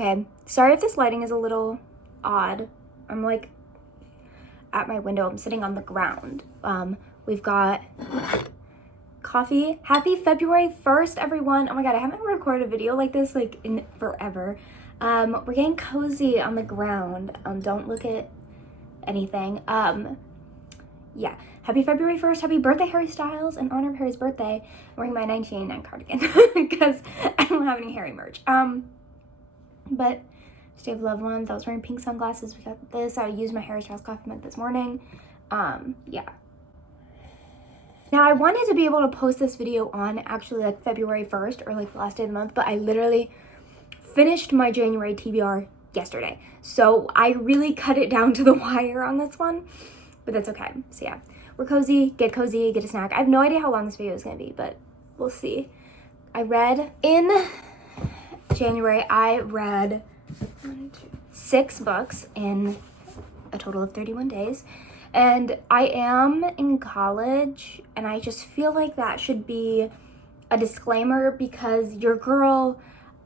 Okay, sorry if this lighting is a little odd. I'm like at my window. I'm sitting on the ground. We've got coffee. Happy February 1st, everyone. Oh my god, I haven't recorded a video like this like in forever. We're getting cozy on the ground. Don't look at anything. Yeah. Happy February 1st. Happy birthday, Harry Styles. In honor of Harry's birthday, I'm wearing my 1989 cardigan because I don't have any Harry merch. But stay of loved ones. I was wearing pink sunglasses. We got this. I used my Harry Styles coffee mug this morning. Yeah. Now I wanted to be able to post this video on actually like February 1st or like the last day of the month, but I literally finished my January TBR yesterday. So I really cut it down to the wire on this one, but that's okay. So yeah, we're cozy, get a snack. I have no idea how long this video is gonna be, but we'll see. I read in January, I read 6 books in a total of 31 days. And I am in college, and I just feel like that should be a disclaimer because your girl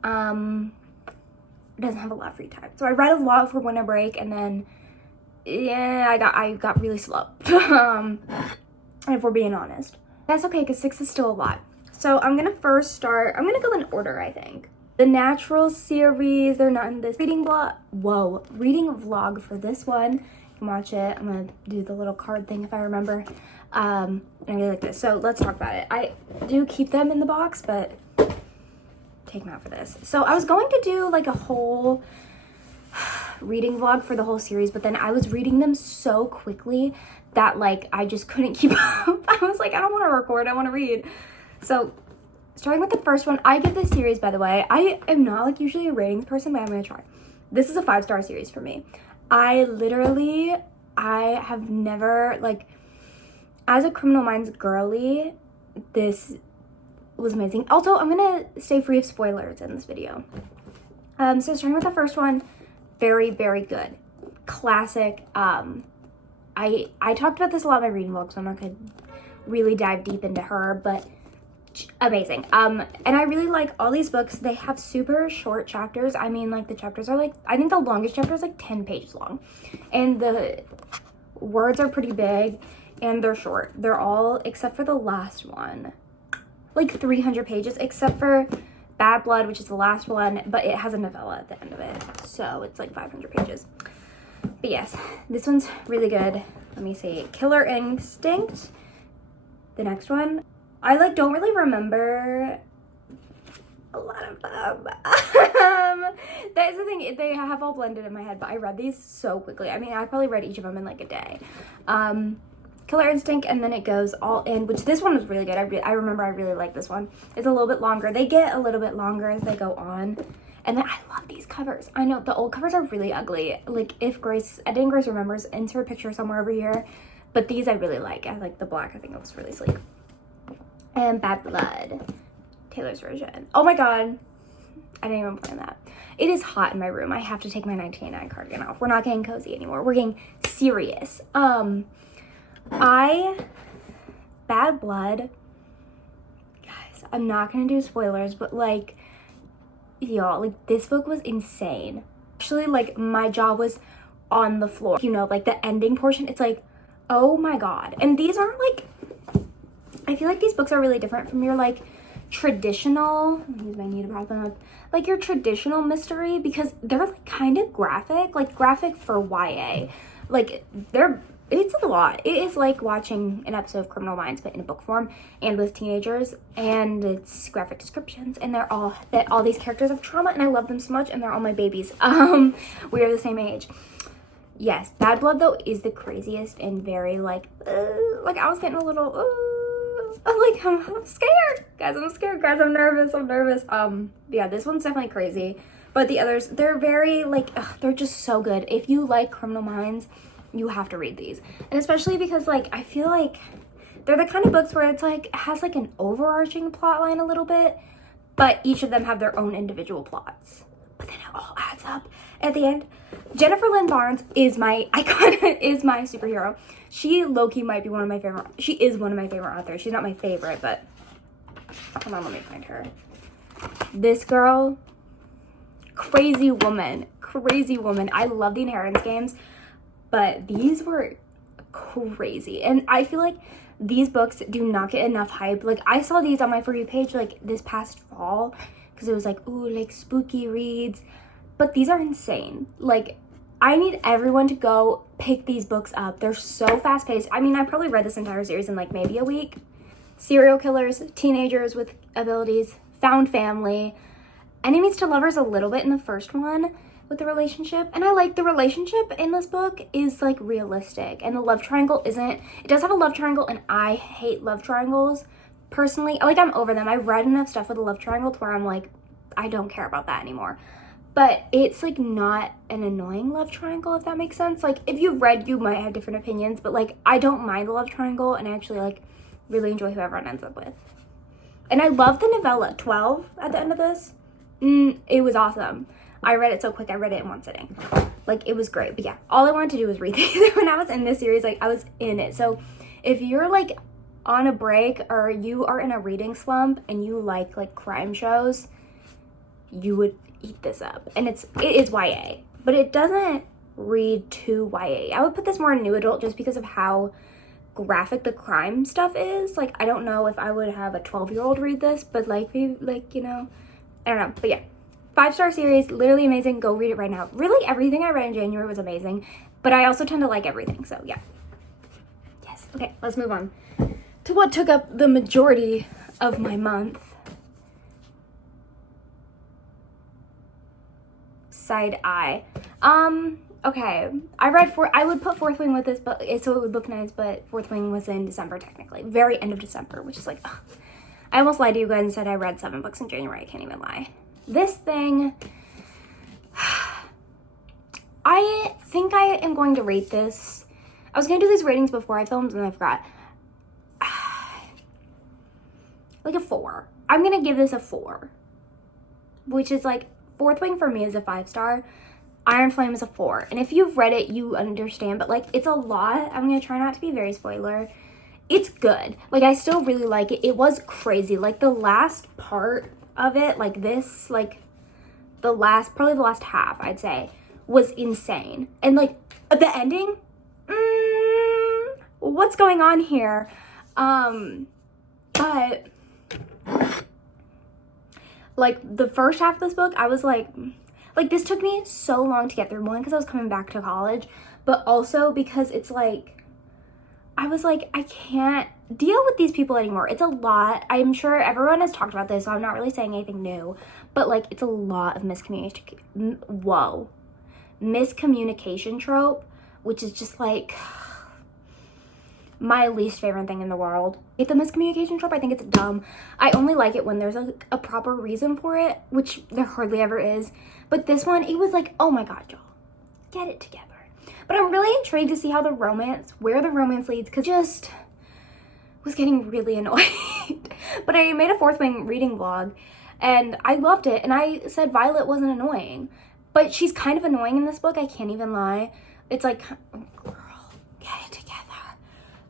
doesn't have a lot of free time. So I read a lot for winter break, and then yeah, I got really slow. If we're being honest. That's okay because 6 is still a lot. So I'm gonna first start, I'm gonna go in order, I think. The Natural series, they're not in this reading vlog for this one. You can watch it. I'm gonna do the little card thing if I remember. And I really like this. So let's talk about it. I do keep them in the box, but take them out for this. So I was going to do like a whole reading vlog for the whole series, but then I was reading them so quickly that like I just couldn't keep up. I was like, I don't want to record, I want to read. So starting with the first one, I give this series, by the way, I am not like usually a ratings person, but I'm gonna try. This is a 5-star series for me. I have never, like, as a Criminal Minds girly, this was amazing. Also, I'm gonna stay free of spoilers in this video. So starting with the first one, very, very good. Classic. I talked about this a lot in my reading vlog, so I'm not gonna really dive deep into her, but amazing. And I really like all these books. They have super short chapters. I mean, like, the chapters are like, I think the longest chapter is like 10 pages long, and the words are pretty big and they're short. They're all, except for the last one, like 300 pages, except for Bad Blood, which is the last one, but it has a novella at the end of it, so it's like 500 pages. But yes, this one's really good. Let me see. Killer Instinct, the next one. I like don't really remember a lot of them. That is the thing, they have all blended in my head, but I read these so quickly. I mean, I probably read each of them in like a day. Killer Instinct, and then it goes all in, which this one was really good. I remember I really like this one. It's a little bit longer. They get a little bit longer as they go on. And then I love these covers. I know the old covers are really ugly. Like, if Grace remembers, insert a picture somewhere over here. But these I really like. I like the black. I think it looks really sleek. And Bad Blood, Taylor's version. Oh my god, I didn't even plan that. It is hot in my room. I have to take my 1989 cardigan off. We're not getting cozy anymore. We're getting serious. Bad Blood, guys, I'm not gonna do spoilers, but like, y'all, like, this book was insane. Actually, like, my jaw was on the floor. You know, like, the ending portion, it's like, oh my god. And these aren't like, I feel like these books are really different from your like traditional, use my knee to prop them up, like your traditional mystery, because they're like kind of graphic for YA. Like, it's a lot. It is like watching an episode of Criminal Minds, but in a book form and with teenagers, and it's graphic descriptions, and all these characters have trauma, and I love them so much, and they're all my babies. We are the same age. Yes, Bad Blood though is the craziest and very like I was getting a little I'm scared, guys. I'm nervous. Yeah, this one's definitely crazy, but the others, they're very like, they're just so good. If you like Criminal Minds, you have to read these, and especially because like I feel like they're the kind of books where it's like it has like an overarching plot line a little bit, but each of them have their own individual plots, but then it all adds up at the end. Jennifer Lynn Barnes is my icon, is my superhero. She low-key might be one of my favorite. She is one of my favorite authors. She's not my favorite, but hold on, let me find her. This girl, Crazy woman. I love the Inheritance games, but these were crazy. And I feel like these books do not get enough hype. Like, I saw these on my For You page, like, this past fall, because it was like, ooh, like, spooky reads. But these are insane. Like, I need everyone to go pick these books up. They're so fast-paced. I mean, I probably read this entire series in, like, maybe a week. Serial killers, teenagers with abilities, found family, enemies to lovers a little bit in the first one with the relationship. And I like the relationship in this book is, like, realistic. And the love triangle isn't. It does have a love triangle, and I hate love triangles. Personally, like, I'm over them. I've read enough stuff with a love triangle to where I'm like, I don't care about that anymore. But it's, like, not an annoying love triangle, if that makes sense. Like, if you've read, you might have different opinions, but, like, I don't mind the love triangle, and I actually, like, really enjoy who everyone ends up with. And I love the novella 12 at the end of this. It was awesome. I read it so quick. I read it in one sitting. Like, it was great. But yeah, all I wanted to do was read these. When I was in this series, like, I was in it. So if you're, like, on a break or you are in a reading slump and you like crime shows, you would eat this up. And it is YA, but it doesn't read too YA. I would put this more in new adult just because of how graphic the crime stuff is. Like, I don't know if I would have a 12-year-old read this, but like, maybe, like, you know, I don't know. But yeah, 5-star series, literally amazing. Go read it right now. Really, everything I read in January was amazing, but I also tend to like everything, so yeah. Yes. Okay, let's move on to what took up the majority of my month. Side eye. Okay, I would put Fourth Wing with this, but so it would look nice, but Fourth Wing was in December technically. Very end of December, which is like, ugh. I almost lied to you guys and said I read 7 books in January. I can't even lie. This thing, I think I am going to rate this. I was going to do these ratings before I filmed and I forgot. Like a 4. I'm going to give this a 4, which is like, Fourth Wing for me is a 5-star. Iron Flame is a 4. And if you've read it, you understand, but like, it's a lot. I'm going to try not to be very spoiler. It's good. Like, I still really like it. It was crazy. Like, the last part of it, like this, like probably the last half, I'd say, was insane. And like, the ending, what's going on here? But like, the first half of this book, I was like, this took me so long to get through. One, because I was coming back to college, but also because it's like, I was like, I can't deal with these people anymore. It's a lot. I'm sure everyone has talked about this, so I'm not really saying anything new, but like, it's a lot of miscommunication trope, which is just like my least favorite thing in the world. It's the miscommunication trope. I think it's dumb. I only like it when there's a proper reason for it, which there hardly ever is. But this one, it was like, oh my god, y'all, get it together. But I'm really intrigued to see how where the romance leads, because just was getting really annoyed. But I made a Fourth Wing reading vlog, and I loved it, and I said Violet wasn't annoying. But she's kind of annoying in this book, I can't even lie. It's like, girl, get it together.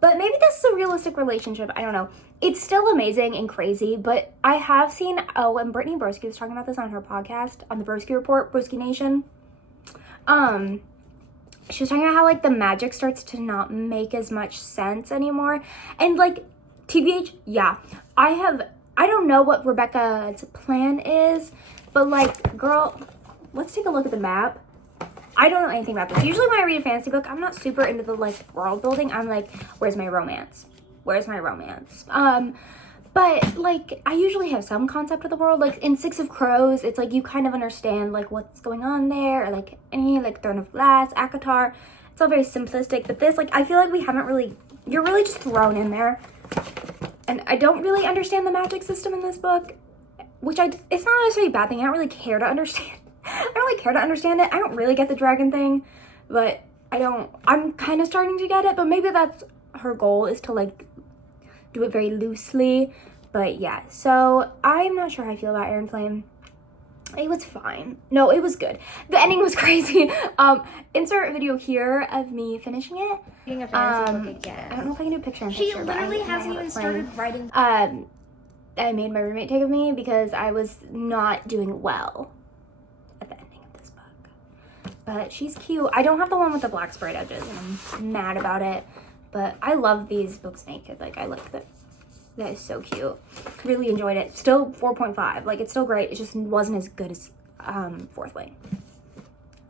But maybe this is a realistic relationship, I don't know. It's still amazing and crazy, but I have seen, when Brittany Broski was talking about this on her podcast, on the Broski Report, Broski Nation, she was talking about how, like, the magic starts to not make as much sense anymore. And, like, TBH, yeah. I don't know what Rebecca's plan is, but, like, girl, let's take a look at the map. I don't know anything about this. Usually when I read a fantasy book, I'm not super into the, like, world building. I'm like, where's my romance? Where's my romance? But, like, I usually have some concept of the world. Like, in Six of Crows, it's like you kind of understand, like, what's going on there. Or, like, any, like, Throne of Glass, ACOTAR. It's all very simplistic. But this, like, I feel like we haven't really... You're really just thrown in there. And I don't really understand the magic system in this book. Which it's not necessarily a bad thing. I don't really care to understand. I don't really care to understand it. I don't really get the dragon thing. But I'm kind of starting to get it. But maybe that's her goal, is to, like, do it very loosely. But yeah, so I'm not sure how I feel about Iron Flame. It was fine. No, it was good. The ending was crazy. Insert a video here of me finishing it. Reading a fantasy book again. I don't know if I can do a picture in She picture. literally hasn't even started writing. I made my roommate take of me because I was not doing well at the end. but she's cute. I don't have the one with the black sprayed edges, and I'm mad about it. But I love these books naked. Like, I like that. That is so cute. Really enjoyed it. Still 4.5. Like, it's still great. It just wasn't as good as Fourth Wing.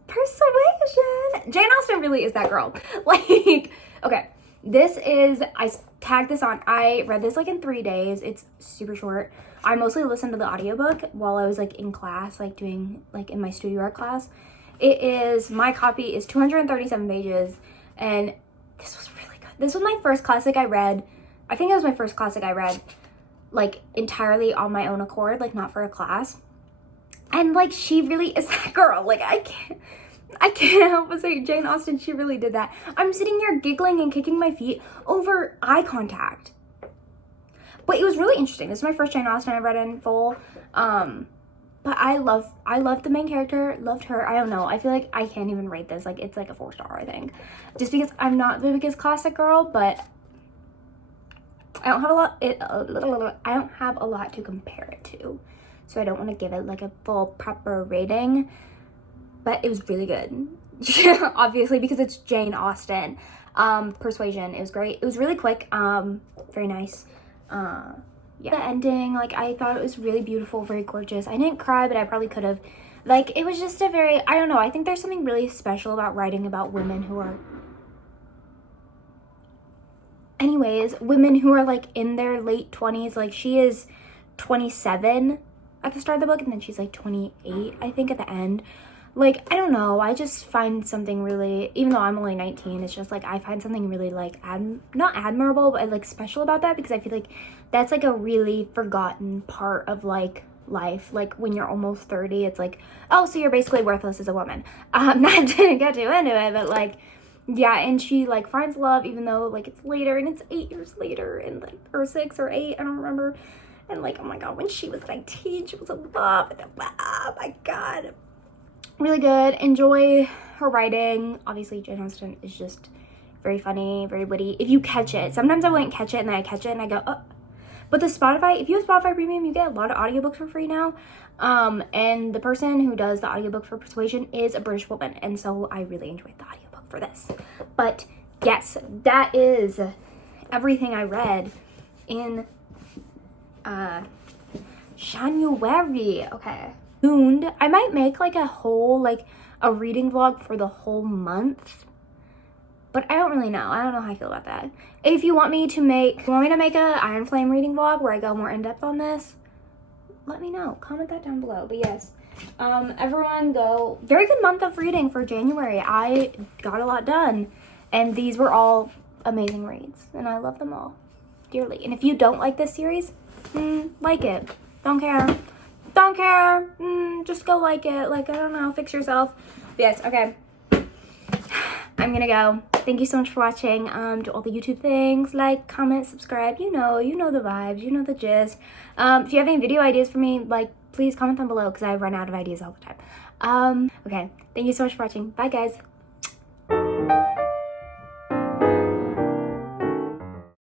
Persuasion. Jane Austen really is that girl. Like, okay. This is, I tagged this on. I read this like in 3 days. It's super short. I mostly listened to the audiobook while I was like in class, like doing like in my studio art class. It is, my copy is 237 pages, and this was really good. This was my first classic I read. I think it was my first classic I read like entirely on my own accord, like not for a class. And like, she really is that girl. Like, I can't help but say Jane Austen, she really did that. I'm sitting here giggling and kicking my feet over eye contact. But it was really interesting. This is my first Jane Austen I read in full. But I loved the main character, loved her. I don't know. I feel like I can't even rate this. Like, it's like a 4-star, I think. Just because I'm not the biggest classic girl, but I don't have a lot to compare it to. So I don't want to give it like a full proper rating. But it was really good. Obviously, because it's Jane Austen. Persuasion, it was great. It was really quick. Very nice. Yeah. The ending, like, I thought it was really beautiful, very gorgeous. I didn't cry, but I probably could have. Like, it was just a very, I don't know, I think there's something really special about writing about women who are, anyways, women who are like in their late 20s. Like, she is 27 at the start of the book, and then she's like 28, I think, at the end. Like, I don't know, I just find something really, even though I'm only 19, it's just like, I find something really like, not admirable, but like special about that, because I feel like that's like a really forgotten part of like life. Like, when you're almost 30, it's like, oh, so you're basically worthless as a woman. Not to get too into it, but like, yeah, and she like finds love, even though like it's later, and it's 8 years later, and like, or 6 or 8, I don't remember. And like, oh my god, when she was 19, she was in love, and oh my god. Really good. Enjoy her writing. Obviously, Jane Austen is just very funny, very witty. If you catch it. Sometimes I wouldn't catch it, and then I catch it, and I go, oh. But the Spotify, if you have Spotify Premium, you get a lot of audiobooks for free now. And the person who does the audiobook for Persuasion is a British woman, and so I really enjoyed the audiobook for this. But yes, that is everything I read in January. Okay. I might make like a whole, like a reading vlog for the whole month, but I don't really know. I don't know how I feel about that. If you want me to make, a Iron Flame reading vlog where I go more in depth on this, let me know. Comment that down below. But yes, everyone go. Very good month of reading for January. I got a lot done, and these were all amazing reads, and I love them all dearly. And if you don't like this series, like it. Don't care. Don't care. Just go like it. Like, I don't know. Fix yourself. But yes, okay. I'm gonna go. Thank you so much for watching. Do all the YouTube things. Like, comment, subscribe. You know the vibes. You know the gist. If you have any video ideas for me, like, please comment them below, because I run out of ideas all the time. Okay. Thank you so much for watching. Bye, guys.